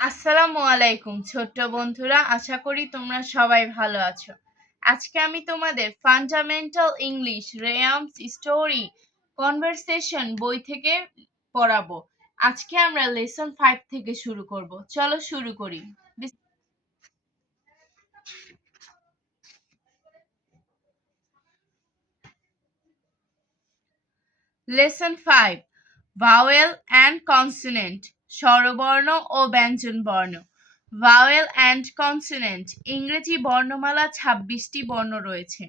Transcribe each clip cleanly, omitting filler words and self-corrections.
আসসালামু আলাইকুম ছোট্ট বন্ধুরা, আশা করি তোমরা সবাই ভালো আছো। আজকে আমি তোমাদের ফান্ডামেন্টাল ইংলিশ রেয়ামস স্টোরি কনভারসেশন বই থেকে পড়াবো। আজকে আমরা লেসন 5 থেকে শুরু করব। চলো শুরু করি। লেসন 5, ভাওয়েল অ্যান্ড কনসোনেন্ট, স্বরবর্ণ ও ব্যঞ্জনবর্ণ। ভাওয়েল অ্যান্ড কনসোনেন্ট, ইংরেজি বর্ণমালা 26টি বর্ণ রয়েছে।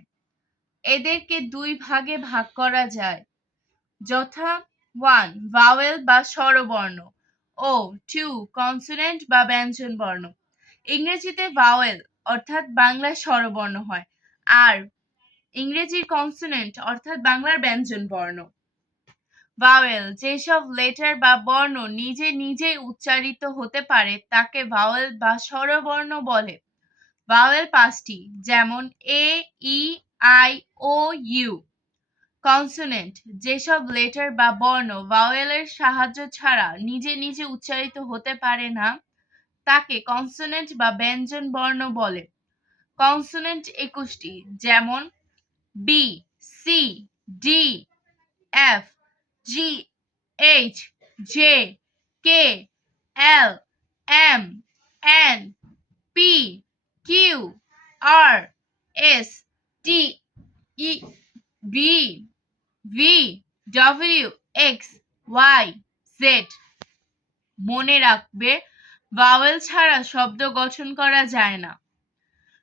এদেরকে দুই ভাগে ভাগ করা যায়, যথা 1 ভাওয়েল বা স্বরবর্ণ ও 2 কনসোনেন্ট বা ব্যঞ্জনবর্ণ। ইংরেজিতে ভাওয়েল অর্থাৎ বাংলার স্বরবর্ণ হয়, আর ইংরেজির কনসোনেন্ট অর্থাৎ বাংলার ব্যঞ্জনবর্ণ। ভাওয়েল যেসব লেটার বা বর্ণ নিজে নিজেই উচ্চারিত হতে পারে তাকে ভাওয়েল বা স্বরবর্ণ বলে। ভাওয়েল 5টি, যেমন এ, ই, আই, ও, ইউ। কনসোনেন্ট যেসব লেটার বা বর্ণ ভাওয়েলের সাহায্য ছাড়া নিজে নিজে উচ্চারিত হতে পারে না তাকে কনসোনেন্ট বা ব্যঞ্জন বর্ণ বলে। কনসোনেন্ট 21টি, যেমন B, C, D, F, G, H, J, K, L, M, N, P, Q, R, S, T, E, V, V, W, X, Y, Z. মনে রাখবে, ভাওয়েল ছাড়া শব্দ গঠন করা যায় না।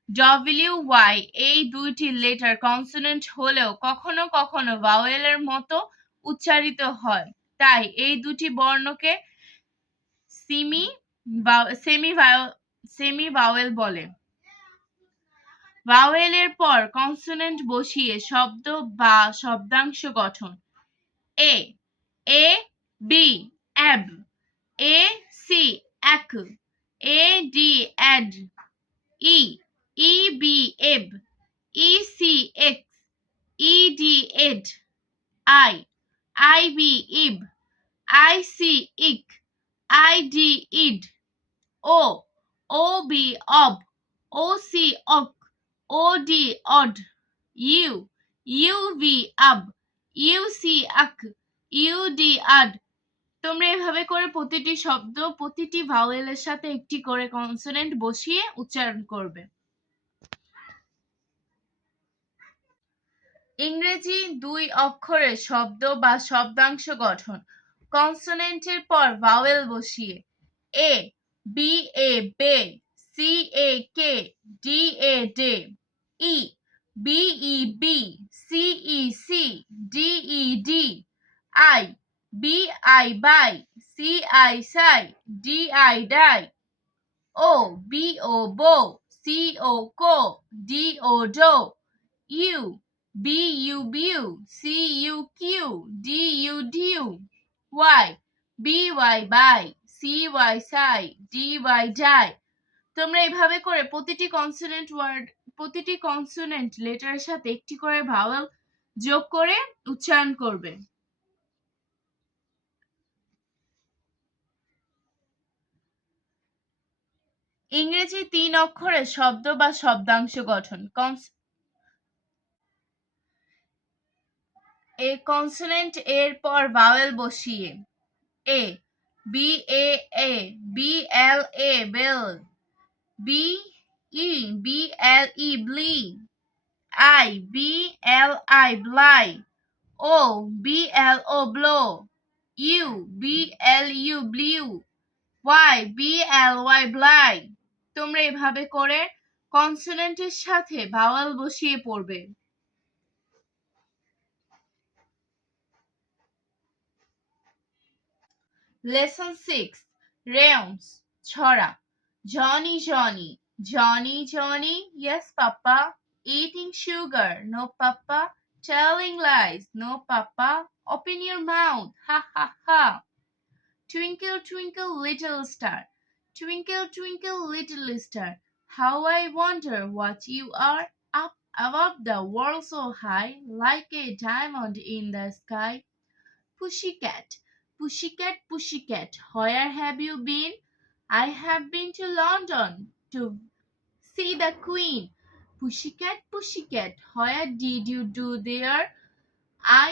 ডব্লিউ, ওয়াই এই দুইটি লেটার কনসোনেন্ট হলেও কখনো কখনো ভাওয়েলের মতো উচ্চারিত হয়, তাই এই দুটি বর্ণকে সেমি ভাওয়েল বলে। ভাওয়েলের পর কনসোনেন্ট বসিয়ে শব্দ বা শব্দাংশ গঠন। এ, এ, B, ab. A, C, ac. A, D, ad. E, E, B, eb. E, C, ex. E, D, ed. I, I, B, ib. I, C, ic. I, D, id. O, O, B, ob. O, C, oc. O, D, od. U, U, V, ub. U, C, uc. U, D, ud. তোমরা এভাবে করে প্রতিটি শব্দ প্রতিটি ভাওয়েলের সাথে একটি করে consonant বসিয়ে উচ্চারণ করবে। ইংরেজি 2 অক্ষরের শব্দ বা শব্দাংশ গঠন। কনসোনেন্টের পর ভাওয়েল বসিয়ে। A, B, A, ba. C, A, ca. D, A, da. E, B, E, be. C, E, ce. D, E, de. I, B, I, bi. C, I, ci. D, I, di. O, B, O, bo. C, O, co. D, O, do. U, B, U, bu. C, U, cu. D, U, du. Y, B, Y, by. C, Y, cy. D, Y, dy. তোমরা এইভাবে করে প্রতিটি consonant লেটারের সাথে একটি করে vowel যোগ করে উচ্চারণ করবে। ইংরেজি 3 অক্ষরের শব্দ বা শব্দাংশ গঠন। কনসোনেন্ট এর পর ভাওয়েল বসিয়ে। A, B, A, B, L, A, bla. B, E, B, L, E, ble. I, B, L, I, bli. O, B, L, O, blo. U, B, L, U, blu. Y, B, L, Y, bly. তোমরা এভাবে করে কনসোনেন্টের সাথে vowel বসিয়ে পড়বে। Lesson 6, Realms, ছড়া। Johnny, Johnny, Johnny, Johnny, yes, Papa. Eating sugar, no, Papa. Telling lies, no, Papa. Open your mouth, ha, ha, ha. Twinkle, twinkle, little star. Twinkle, twinkle, little star. How I wonder what you are. Up above the world so high, like a diamond in the sky. Pussycat, pussycat, pussycat, where have you been? I have been to London to see the Queen. Pussycat, pussycat, where did you do there? I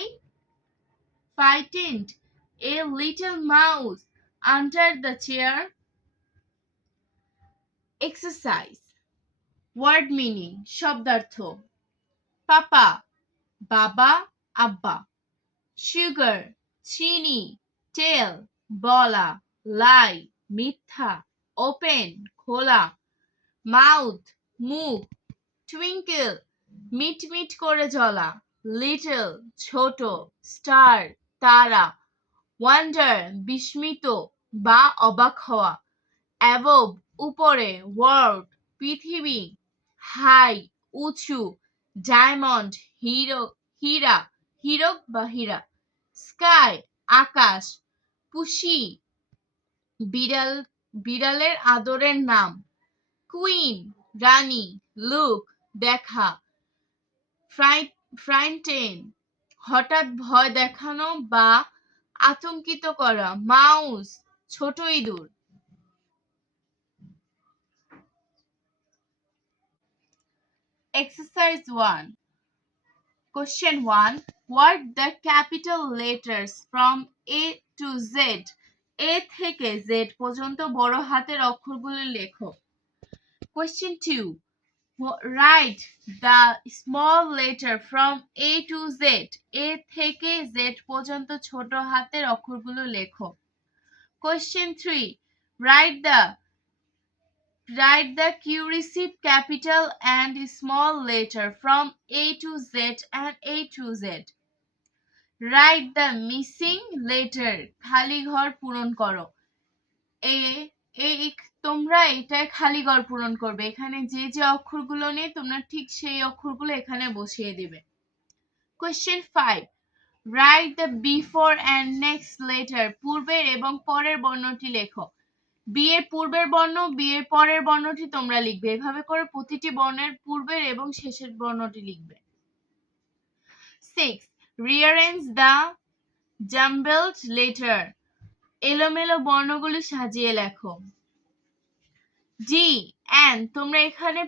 frightened a little mouse under the chair. Exercise. Word meaning. শব্দার্থ. পাপা, বাবা, আব্বা. Sugar, চিনি. টেল, বলা. লাই, মিথ্যা. Open, খোলা. Mouth, মুখ. Twinkle, মিটমিট করে জ্বলা. লিটল, ছোট. স্টার, তারা. ওয়ান্ডার, বিস্মিত বা অবাক হওয়া. অ্যাবভ, উপরে. ওয়ার্ল্ড, পৃথিবী. হাই, উঁচু. ডায়মন্ড, হীরা, হীরক বা হীরা. স্কাই, আকাশ. পুষি, বিড়ালের আদরের নাম. কুইন, রানী. লুক, দেখা. ফ্রাইটেন, হঠাৎ ভয় দেখানো বা আতঙ্কিত করা. মাউস, ছোট ইঁদুর. Exercise 1. Question 1. What the capital letters from A to Z? A থেকে Z পর্যন্ত বড় হাতের অক্ষরগুলো লেখো. Question 2. Write the small letter from A to Z. A থেকে Z পর্যন্ত ছোট হাতের অক্ষরগুলো লেখো. Question 3. Write the cursive capital and small letter from A to Z and A to Z. Write the missing letter. খালি ঘর পূরণ করো. তোমরা এটাই খালি ঘর পূরণ করবে. এখানে যে যে অক্ষরগুলো নেই তোমরা ঠিক সেই অক্ষরগুলো এখানে বসিয়ে দিবে. Question 5. Write the before and next letter. পূর্বের এবং পরের বর্ণটি লেখো. বি এর পূর্বের বর্ণ, বি এর পরের বর্ণটি তোমরা লিখবে. এভাবে করে প্রতিটি বর্ণের পূর্বের এবং শেষের বর্ণটি লিখবে. 6. Rearrange the jumbled letter. এলোমেলো বর্ণগুলি সাজিয়ে লেখো. জি, এন্ড তোমরা এখানে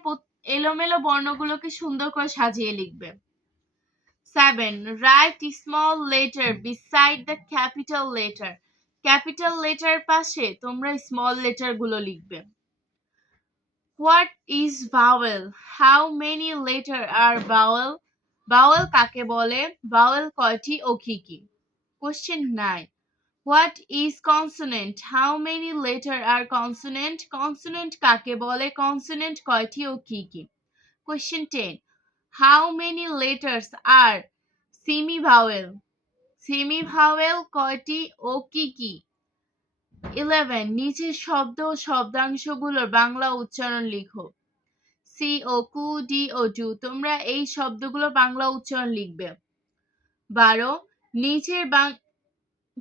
এলোমেলো বর্ণগুলোকে সুন্দর করে সাজিয়ে লিখবে. 7. Write small letter beside the capital letter. Capital letter পাশে তোমরা স্মল লেটার গুলো লিখবে. What is vowel? How many letter are vowel? Vowel কাকে বলে? Vowel কয়টি ও কি কি? Question 9. What is consonant? How many letter are consonant? Consonant কাকে বলে? Consonant কয়টি ও কি কি? Question 10. How many letters are semi-vowel? Semi-vowel কয়টি ও কি কি? 11. নিচের শব্দ ও শব্দাংশগুলোর বাংলা উচ্চারণ লিখো. সি ও কু, ডি ও ডু. তোমরা এই শব্দগুলো বাংলা উচ্চারণ লিখবে. 12.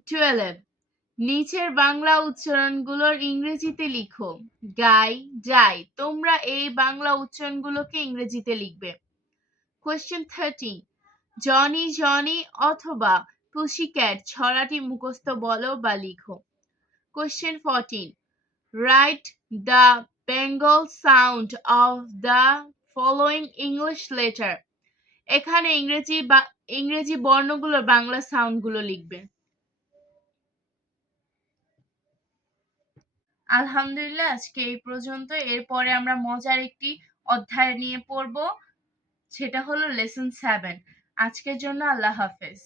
12. নিচের বাংলা উচ্চারণগুলোর ইংরেজিতে লিখো. গাই, যাই. তোমরা এই বাংলা উচ্চারণগুলোকে ইংরেজিতে লিখবে. Question 13. জনি, জনি অথবা পুসিক্যাট ছড়াটি মুখস্থ বলো বা লিখো. Question 14. Write the Bengal sound of the following English letter. এখানে ইংরেজি বর্ণগুলোর বাংলা সাউন্ডগুলো লিখবে. আলহামদুলিল্লাহ, আজকে এই পর্যন্ত. এরপরে আমরা মজার একটি অধ্যায় নিয়ে পড়ব, সেটা হলো লেসন 7. আজকের জন্য আল্লাহ হাফেজ.